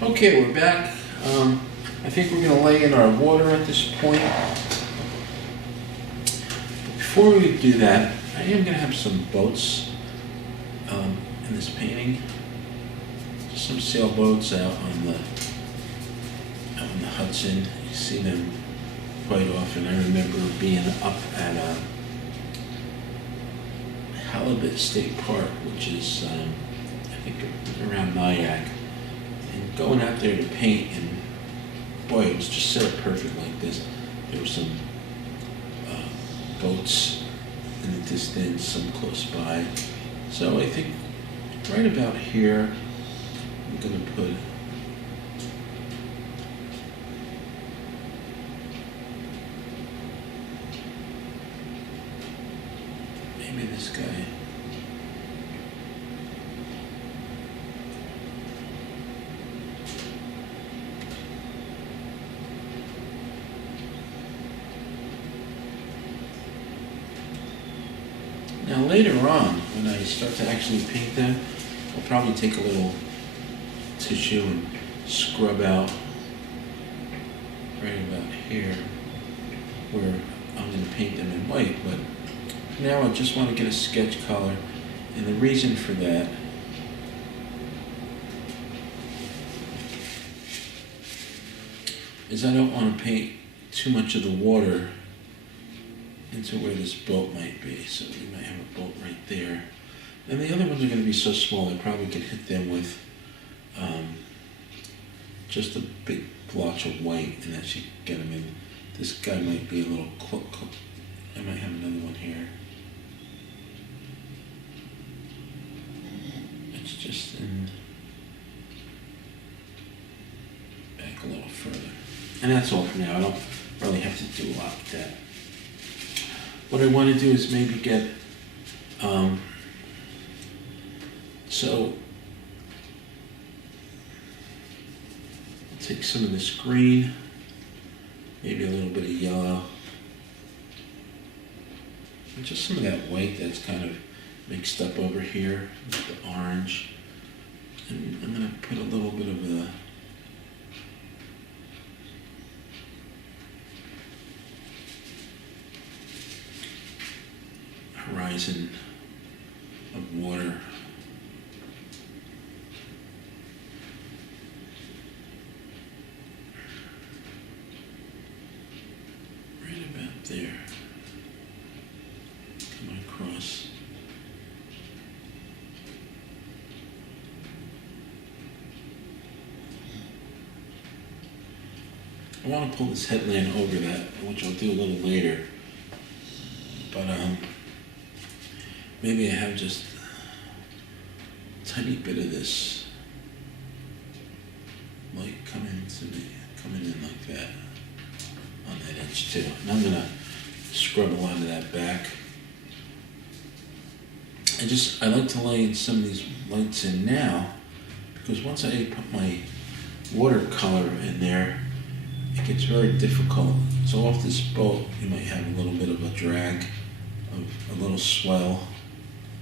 Okay, we're back. I think we're going to lay in our water at this point. Before we do that, I am going to have some boats in this painting. Just some sailboats out on the Hudson. You see them quite often. I remember being up at Halibut State Park, which is I think around Nyack, and going out there to paint, and boy, it was just set up perfect like this. There were some boats in the distance, some close by. So I think right about here, I'm going to put maybe this guy. Now later on, when I start to actually paint them, I'll probably take a little tissue and scrub out right about here where I'm going to paint them in white. But now I just want to get a sketch color, and the reason for that is I don't want to paint too much of the water into where this boat might be. So we might have a boat right there. And the other ones are going to be so small, I probably could hit them with just a big blotch of white, and that should get them in. This guy might be a little I might have another one here. It's just in back a little further. And that's all for now. I don't really have to do a lot with that. What I want to do is maybe get, so take some of this green, maybe a little bit of yellow, and just some of that white that's kind of mixed up over here with the orange. And I'm going to put a little bit of a horizon of water. Right about there. Come across. I want to pull this headland over that, which I'll do a little later. But maybe I have just a tiny bit of this light coming in like that on that edge too. And I'm gonna scrub a lot of that back. I like to lay in some of these lights in now, because once I put my watercolor in there, it gets very difficult. So off this boat, you might have a little bit of a drag, of a little swell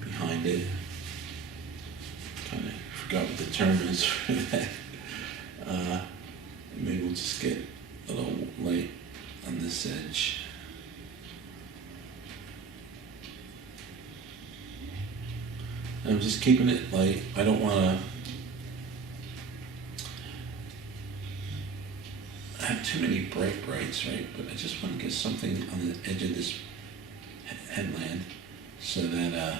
behind it. Kind of forgot what the term is for that. Maybe we'll just get a little light on this edge. And I'm just keeping it light. I don't want to have too many brights, right? But I just want to get something on the edge of this headland so that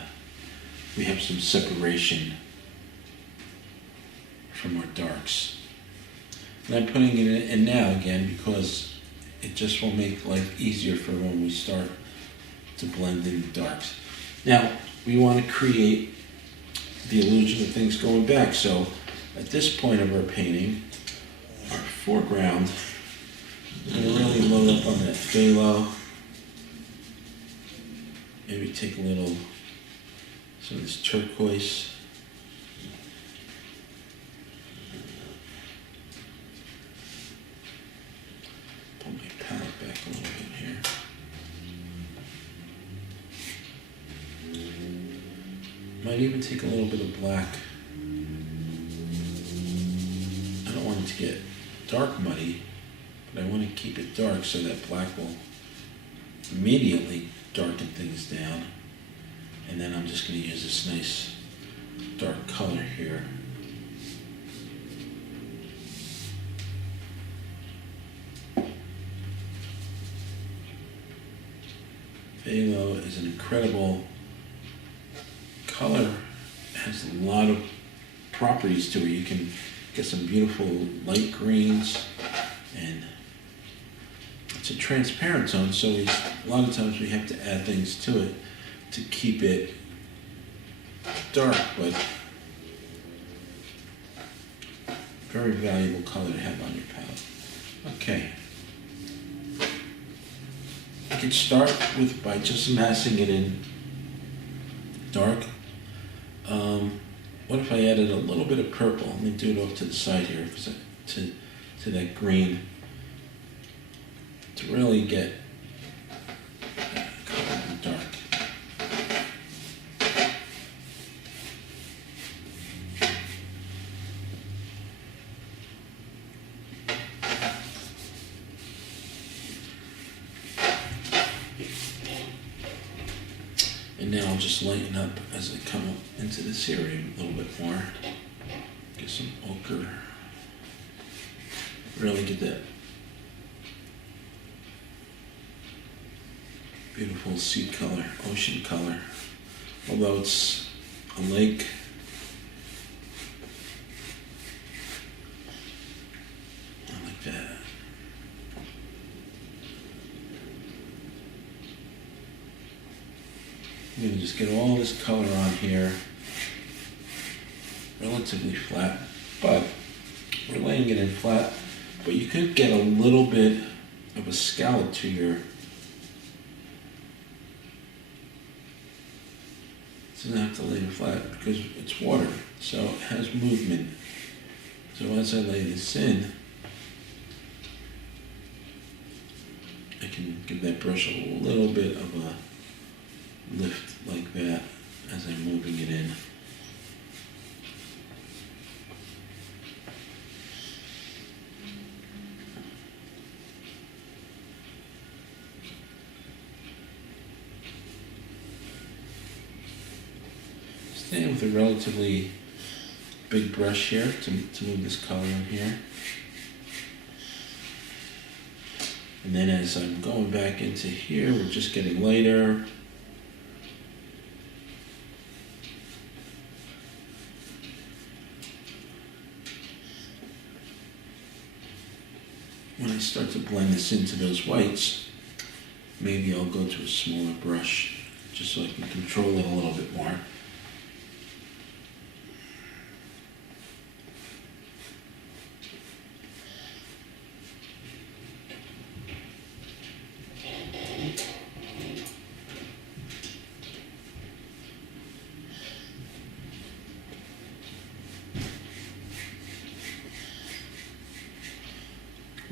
we have some separation from our darks. And I'm putting it in now again because it just will make life easier for when we start to blend in the darks. Now, we want to create the illusion of things going back. So at this point of our painting, our foreground, I'm going to really load up on that phthalo. Maybe take a little, some of this turquoise. Pull my palette back a little bit here. Might even take a little bit of black. I don't to get dark muddy, but I want to keep it dark so that black will immediately darken things down. And then I'm just going to use this nice dark color here. Phthalo is an incredible color. It has a lot of properties to it. You can get some beautiful light greens, and it's a transparent tone, so a lot of times we have to add things to it to keep it dark, but very valuable color to have on your palette. Okay. You can start by just massing it in dark. What if I added a little bit of purple? Let me do it off to the side here, to that green, to really get color in dark. And now I'll just lighten up as I come up into this area a little bit more. Get some ochre. Really get that beautiful sea color, ocean color. Although it's a lake, I like that. I'm going to just get all this color on here, relatively flat, but we're laying it in flat, but you could get a little bit of a scallop to your, it doesn't have to lay it flat because it's water, so it has movement. So as I lay this in, I can give that brush a little bit of a lift like that as I'm moving it in. Staying with a relatively big brush here to move this color in here. And then as I'm going back into here, we're just getting lighter. When I start to blend this into those whites, maybe I'll go to a smaller brush just so I can control it a little bit more.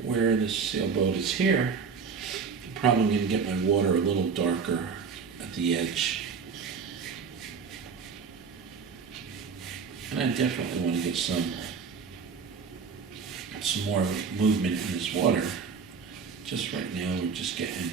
Where this sailboat is here, I'm probably going to get my water a little darker at the edge. And I definitely want to get some more movement in this water. Just right now we're just getting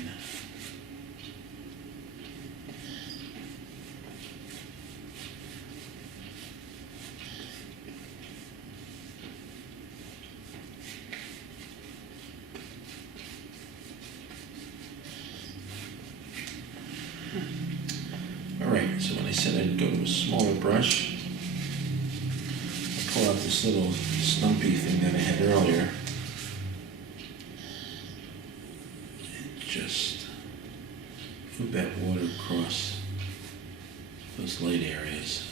Alright, so when I said I'd go to a smaller brush, I pull out this little stumpy thing that I had earlier and just move that water across those light areas.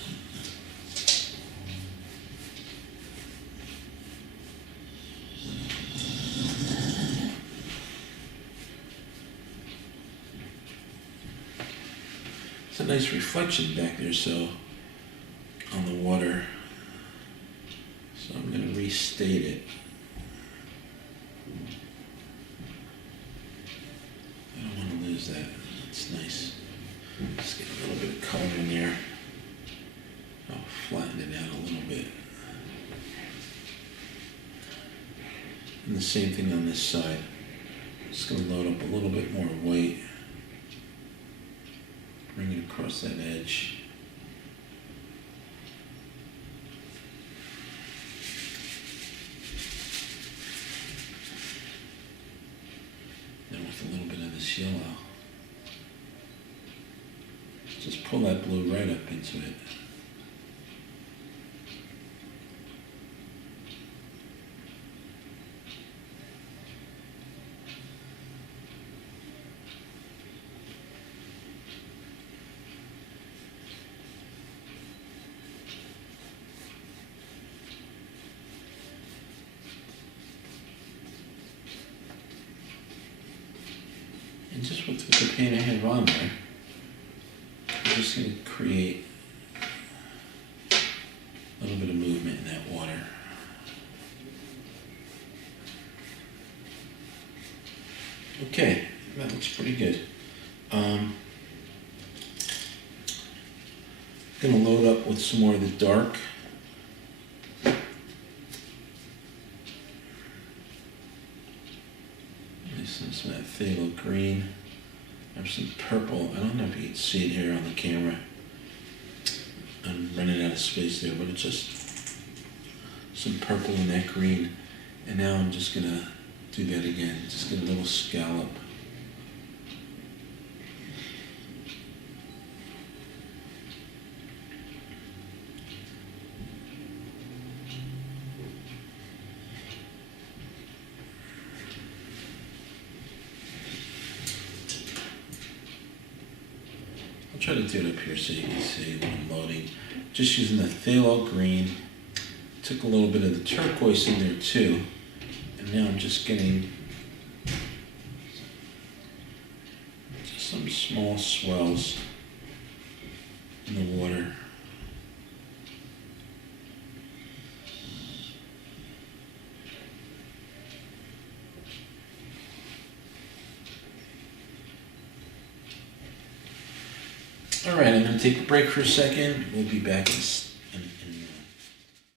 It's a nice reflection back there, so on the water. So I'm going to restate it. I don't want to lose that. It's nice. Just get a little bit of color in there. I'll flatten it out a little bit. And the same thing on this side. Just going to load up a little bit more white. Bring it across that edge. Then with a little bit of this yellow, just pull that blue right up into it. And just with the paint I have on there, I'm just going to create a little bit of movement in that water. Okay, that looks pretty good. I'm going to load up with some more of the dark. Some of that phthalo green. I have some purple. I don't know if you can see it here on the camera. I'm running out of space there, but it's just some purple in that green. And now I'm just going to do that again. Just get a little scallop. I'll try to do it up here so you can see what I'm loading. Just using the phthalo green. Took a little bit of the turquoise in there too. And now I'm just getting just some small swells in the water. All right, I'm going to take a break for a second. We'll be back in